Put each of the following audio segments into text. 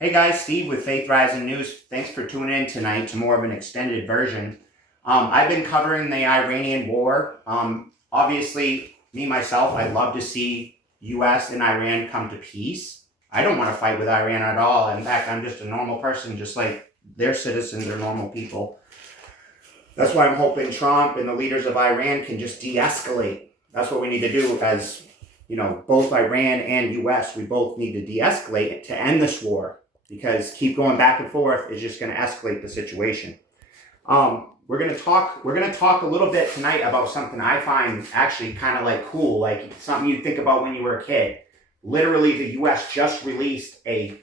Hey guys, Steve with Faithrizing News. Thanks for tuning in tonight to more of an extended version. I've been covering the Iranian war. Obviously, me myself, I'd love to see U.S. and Iran come to peace. I don't want to fight with Iran at all. In fact, I'm just a normal person, just like their citizens are normal people. That's why I'm hoping Trump and the leaders of Iran can just de-escalate. That's what we need to do as, both Iran and U.S. We both need to de-escalate to end this war, because keep going back and forth is just going to escalate the situation. We're going to talk a little bit tonight about something I find actually kind of like cool, like something you'd think about when you were a kid. Literally, the U.S. just released a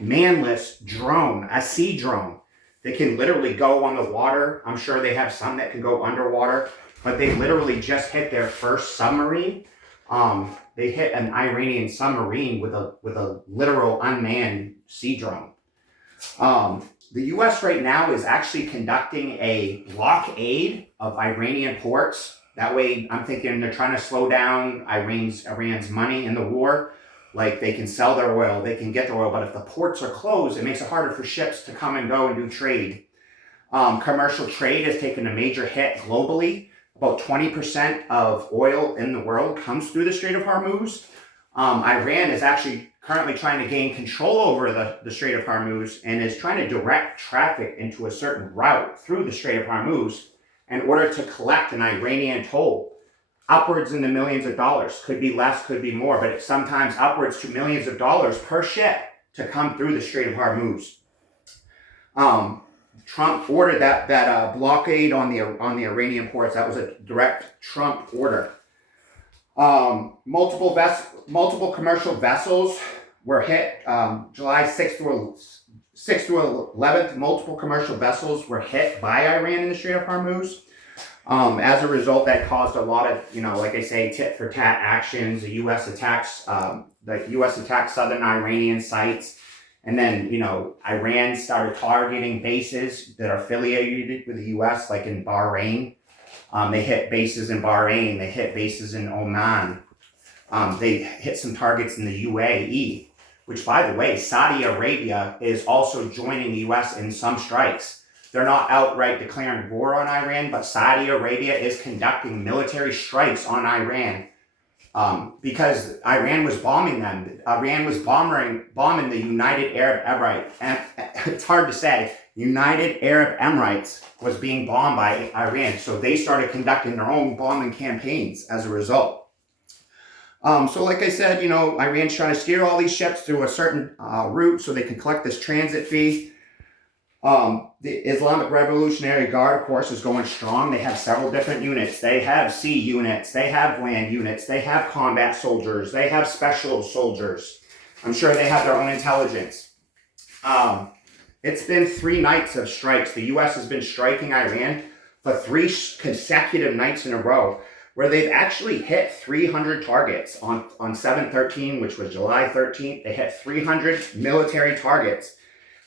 manless drone, a sea drone, that can literally go on the water. I'm sure they have some that can go underwater, but they literally just hit their first submarine. They hit an Iranian submarine with a literal unmanned sea drone. The U.S. right now is actually conducting a blockade of Iranian ports. That way, I'm thinking they're trying to slow down Iran's money in the war. Like, they can sell their oil, they can get their oil, but if the ports are closed, it makes it harder for ships to come and go and do trade. Commercial trade has taken a major hit globally. About 20% of oil in the world comes through the Strait of Hormuz. Iran is actually currently trying to gain control over the Strait of Hormuz and is trying to direct traffic into a certain route through the Strait of Hormuz in order to collect an Iranian toll. Upwards in the millions of dollars. Could be less, could be more, but it's sometimes upwards to millions of dollars per ship to come through the Strait of Hormuz. Trump ordered that blockade on the Iranian ports. That was a direct Trump order. Multiple commercial vessels were hit. July 6th through 11th, multiple commercial vessels were hit by Iran in the Strait of Hormuz. As a result, that caused a lot of, like I say, tit for tat actions. The U.S. attacks southern Iranian sites. And then, Iran started targeting bases that are affiliated with the U.S., like in Bahrain. They hit bases in Bahrain. They hit bases in Oman. They hit some targets in the UAE, which, by the way, Saudi Arabia is also joining the U.S. in some strikes. They're not outright declaring war on Iran, but Saudi Arabia is conducting military strikes on Iran because Iran was bombing them. Iran was bombing the United Arab Emirates. And it's hard to say. United Arab Emirates was being bombed by Iran, so they started conducting their own bombing campaigns as a result. So like I said, Iran's trying to steer all these ships through a certain route so they can collect this transit fee. The Islamic Revolutionary Guard, of course, is going strong. They have several different units. They have sea units. They have land units. They have combat soldiers. They have special soldiers. I'm sure they have their own intelligence. It's been 3 nights of strikes. The U.S. has been striking Iran for 3 consecutive nights in a row, where they've actually hit 300 targets. On 7/13, which was July 13th, they hit 300 military targets,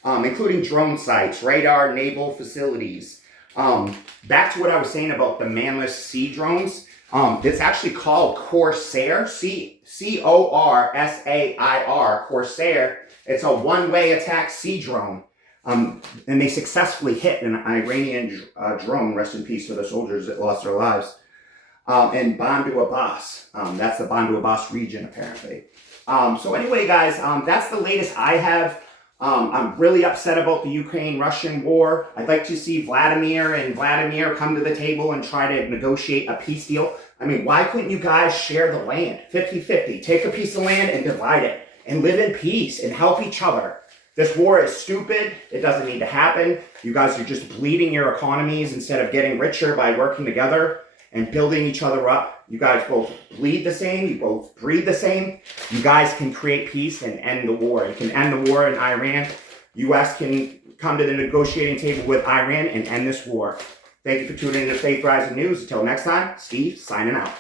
including drone sites, radar, naval facilities. Back to what I was saying about the manless sea drones. It's actually called Corsair, C-O-R-S-A-I-R, Corsair. It's a one-way attack sea drone. And they successfully hit an Iranian drone, rest in peace for the soldiers that lost their lives, in Bandu Abbas. That's the Bandu Abbas region, apparently. So anyway, guys, that's the latest I have. I'm really upset about the Ukraine-Russian war. I'd like to see Vladimir come to the table and try to negotiate a peace deal. I mean, why couldn't you guys share the land 50-50? Take a piece of land and divide it and live in peace and help each other. This war is stupid. It doesn't need to happen. You guys are just bleeding your economies instead of getting richer by working together and building each other up. You guys both bleed the same. You both breathe the same. You guys can create peace and end the war. You can end the war in Iran. U.S. can come to the negotiating table with Iran and end this war. Thank you for tuning in to Faithrizing News. Until next time, Steve signing out.